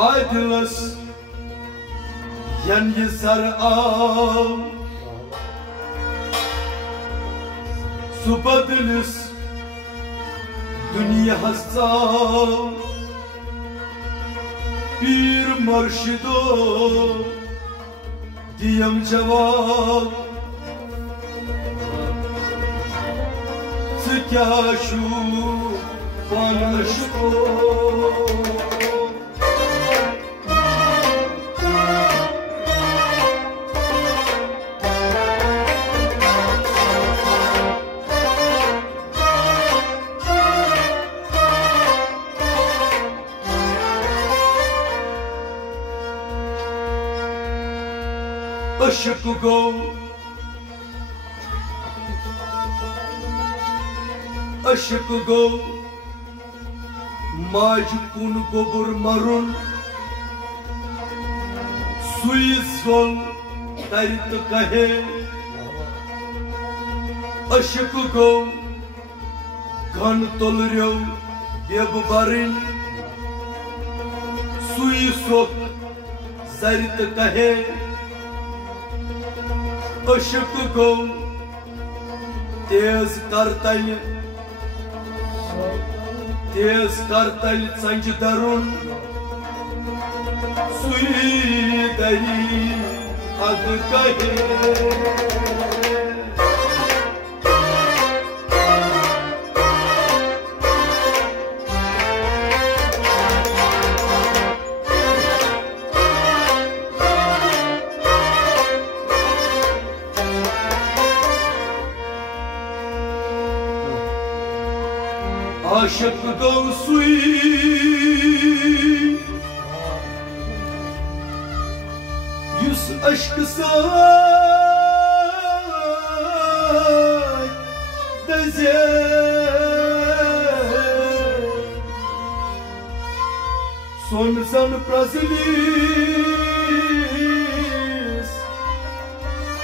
Aydınlas yan yızar al Subadınız dünya hasal Bir marşido diyem cevap Sıkâşu banaşko Aşık go Aşık go Macikun gobur marun Suizol Tarit kahe Aşık go Kan toluryo Yebubarin Suizol Zarit kahe Aşık go Tez kartal sancı darun Suyu dahi adı kahe Aşık doğsuy Yüz aşkı say Deze Son zan prazilis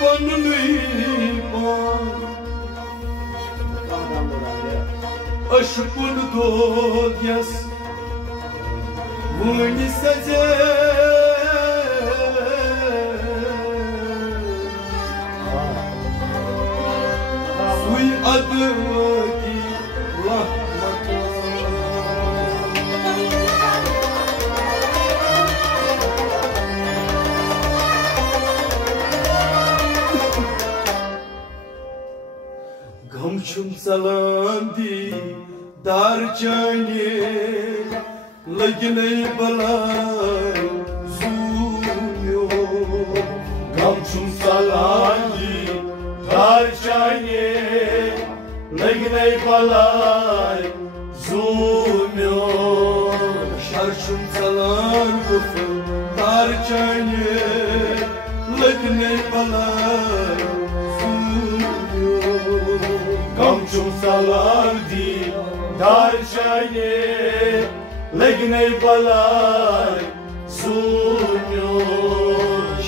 Panului pan Aşkın doğyas Vuni saze Suy adı ki rahmat Gamçum salamdi Darcane Lagine balay Zumyo Gamçum salamdi Darcane Lagine balay Zumyo Şarşum salam gufı Darcane Lagine balay Gamçum salardi darşane Legne balay sunyo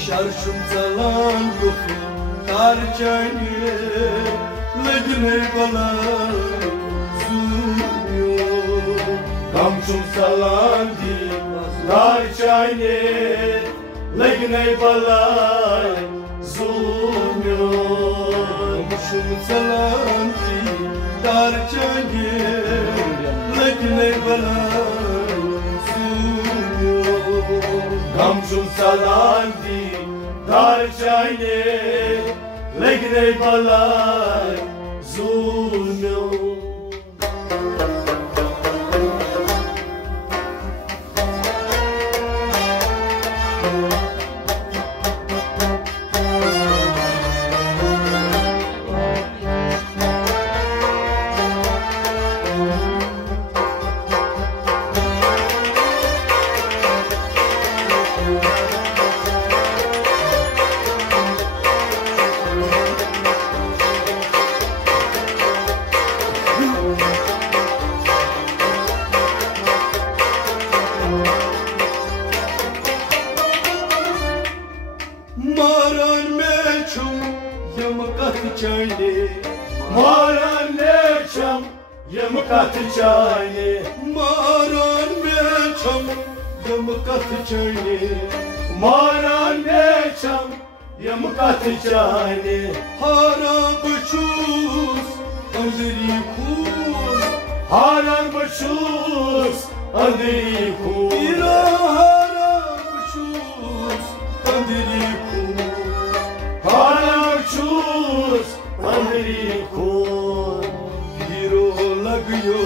Şarşum salan gufu darşane Legne balay sunyo Gamçum salardi darşane Legne balay sunyo Gamçum salardi darcane Legne balay sunyo Gamçum salardi darcane Legne balay sunyo Maran mecham yam katchane Maran mecham yam kat chane maran necham yam kat chane haram bachus andri khun haram bachus andri khun haram bachus andri khun haram bachus andri khun hiro lagyo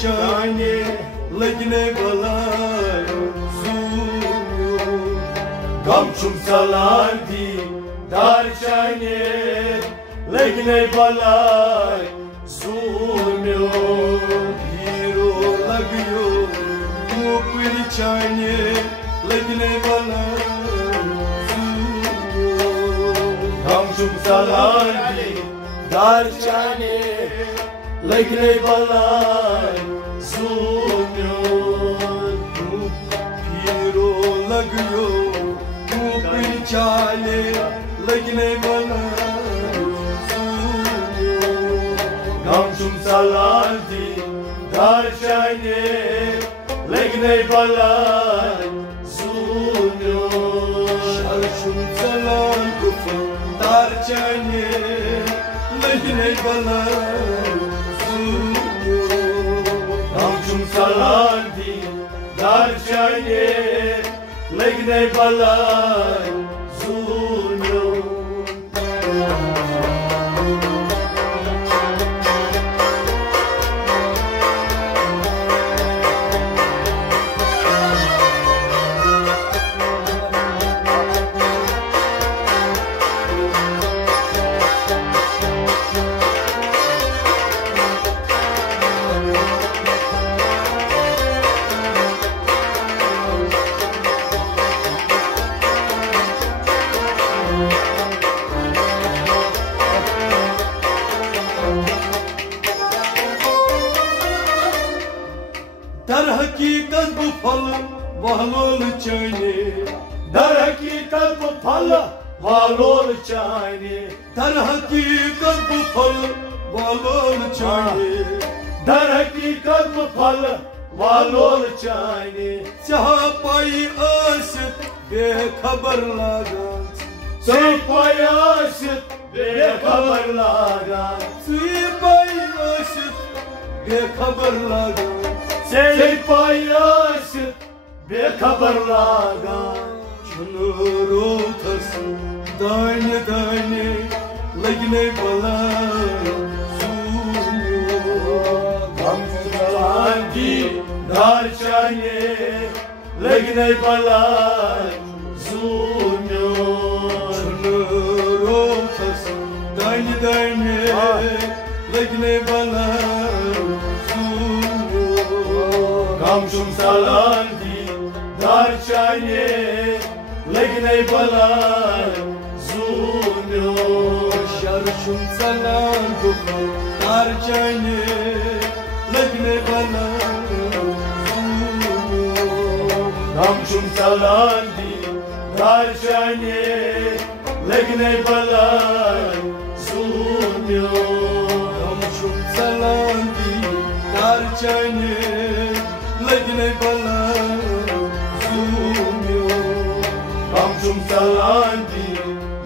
chane lagne balay zumyo gamchum salandi dar chane lagne balay zumyo hiro lagyo upri chane lagne balay zumyo gamchum salandi dar chane lagne balay zumyo hiro lagyo upri chane lagne balay zumyo gamchum salandi dar chane lagne balay zumyo sharshum salan kufr dar chane lagne balay gamchum salandi dar chane lagne balay zumyo dar hakikat bu fal valol chane dar hakikat bu fal valol chane dar hakikat bu fal valol chane dar hakikat bu fal valol chane चाह पाई आशिक बेखबर लागा चाह पाई आशिक बेखबर लागा चाह पाई आशिक बेखबर लागा चाह पाई आशिक बेखबर लागा चुनरो थस दाने दाने लगने balay zumyo gamchum salandi dar chane lagne balay zumyo chunro thas daine daine lagne balay zumyo gamchum salandi dar chane lagne balay zumyo sharshum salan kufr dar chane lagne balay gamchum salandi dar chane lagne balay zumyo gamchum salandi dar chane lagne balay zumyo gamchum salandi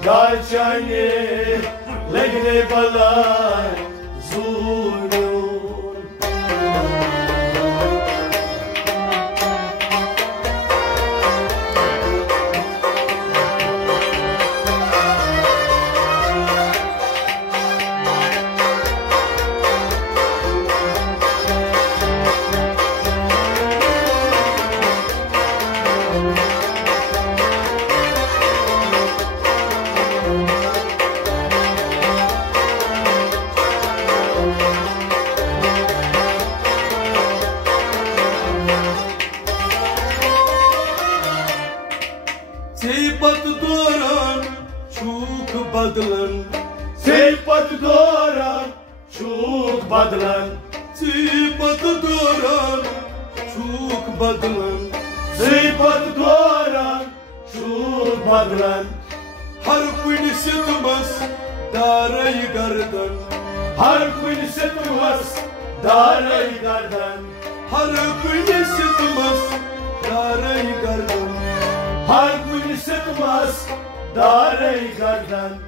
dar chane lagne balay zumyo Seypat doran çuk badlan Seypat doran çuk badlan Seypat doran çuk badlan Seypat doran çuk badlan Har kuni sıtmaz darayı gardan Har kuni sıtmaz darayı gardan हर कुछ सितमस दारे गर्दन हर कुछ सितमस दारे गर्दन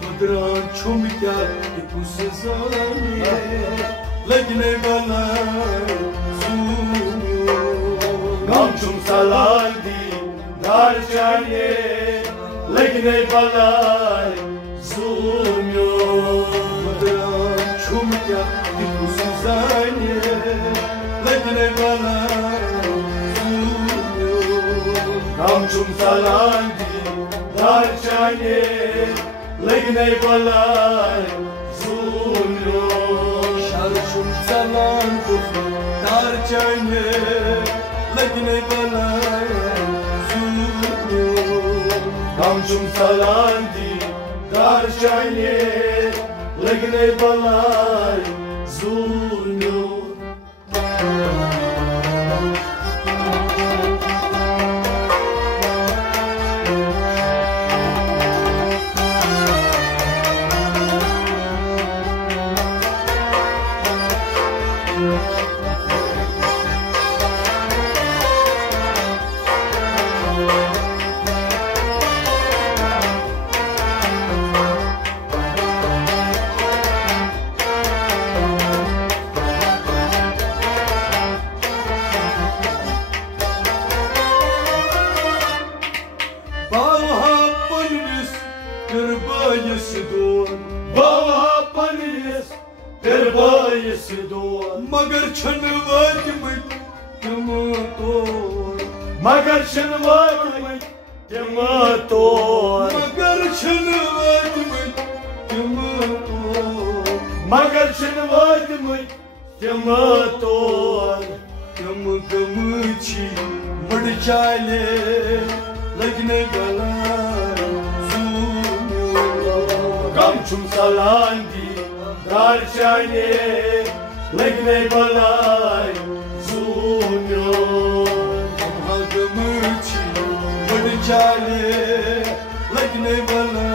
खुदरान छुम क्या कुछ जाने लगने वाला सुनियो गम छुम सलांदी दार जाने लगने वाला सुनियो खुदरान छुम क्या कुछ जाने लगने वाला सुनियो गम छुम सलांदी दार जाने लगने वाला सुनियो शारशुम सलाम दार जाने लगने वाला सुनियो गमशुम सलाम दी दार जाने लगने वाला सुनियो मगर छनवात में तुम तो मगर छनवात में तुम तो मगर छनवात में तुम तो मगर छनवात में तुम तो तुम गमची मर जाले लगने वाला सुनियो गम छुम सलांदी दार जाने लगने वाला सुनियो हम गमची बढ़ जाले लगने वाला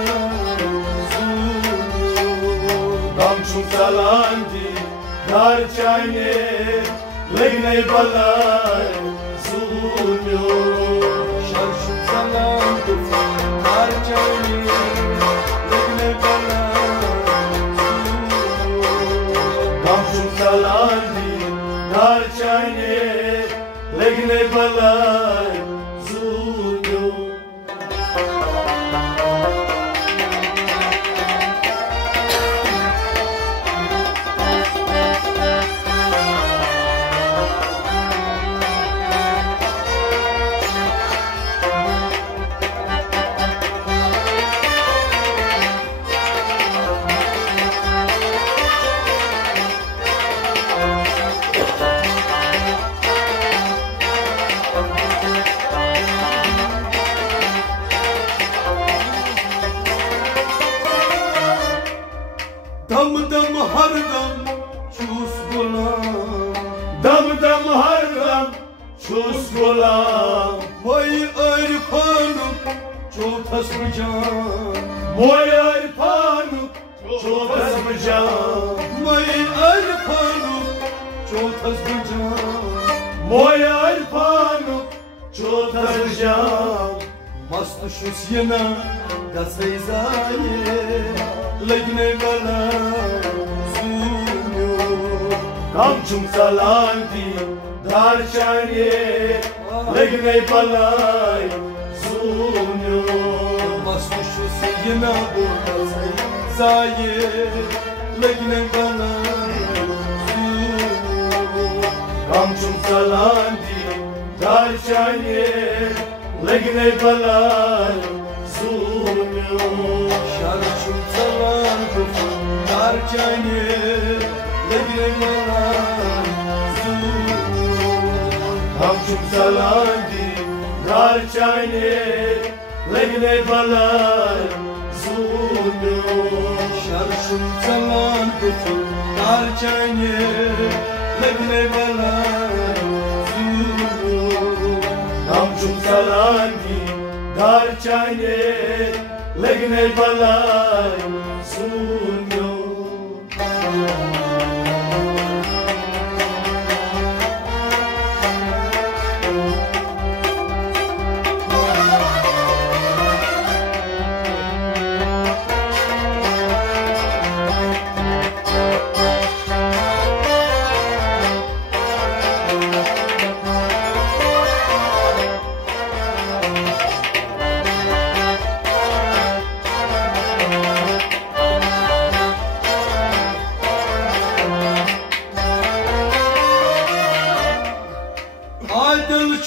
सुनियो गम छुम सलांदी दार जाने लगने वाला सुनियो शारशुम सलाम दार जाने लगने वाला सलांदी दार जाने लगने वाला सुनियो दम दम हर दम चूस गुलाम दम दम हर दम चूस गुलाम मोई अरफानु चौथस जान मोई अरफानु चौथस जान मोई अरफानु चौथस जान मोई अरफानु चौथस जान मस्त शुसियना दसई जाये लगने वाला सुनियो गमशुम सलांदी दार जाने लगने वाला सुनियो मस्त शुसियना दसई जाये लगने वाला सुनियो गमशुम सलांदी दार जाने लगने वाला सुनियो शारशुम सलाम दार जाने लगने वाला सुनियो गमशुम सलांदी दार जाने लगने वाला सुनियो शारशुम सलाम दार जाने लगने वाला सुनियो गमशुम सलांदी दार जाने लगने वाला सुनियो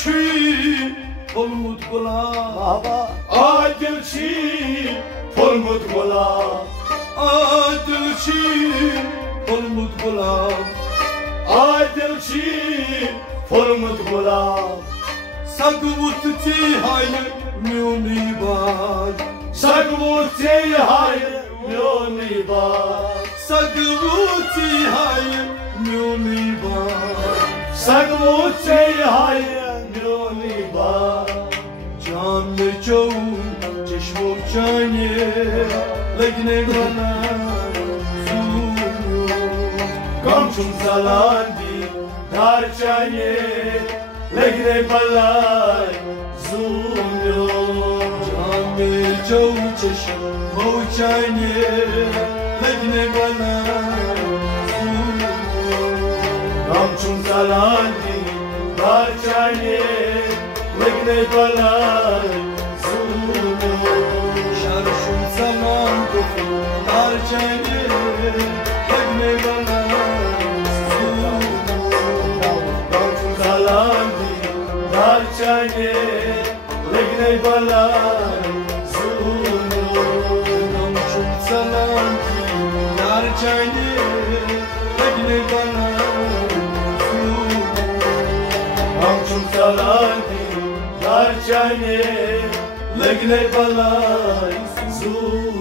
Adilçi olmut kula Adilçi olmut kula Adilçi olmut kula Adilçi olmut kula Sagvuti hayır miuni bad Sagvuti hayır miuni bad Sagvuti hayır miuni bad Sagvuti hayır miuni bad Canlı çoğun çeşmu çayne Legne bana zulüm Kamçum zalandi dar çayne Legne balay zulüm Canlı çoğun çeşmu çayne Legne bana zulüm Kamçum zalandi dar çayne Legne balay zulüm Şarşum zaman kufu dar çayne Legne balay zulüm Kamçum zalandi dar çayne Legne balay zulüm Kamçum zalandi dar çayne Legne balay zulüm Kamçum zalandi dar çayne Legne balay zulüm